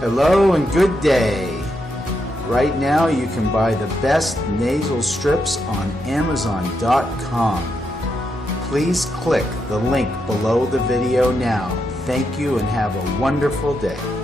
Hello and good day. Right now you can buy the best nasal strips on Amazon.com. Please click the link below the video now. Thank you and have a wonderful day.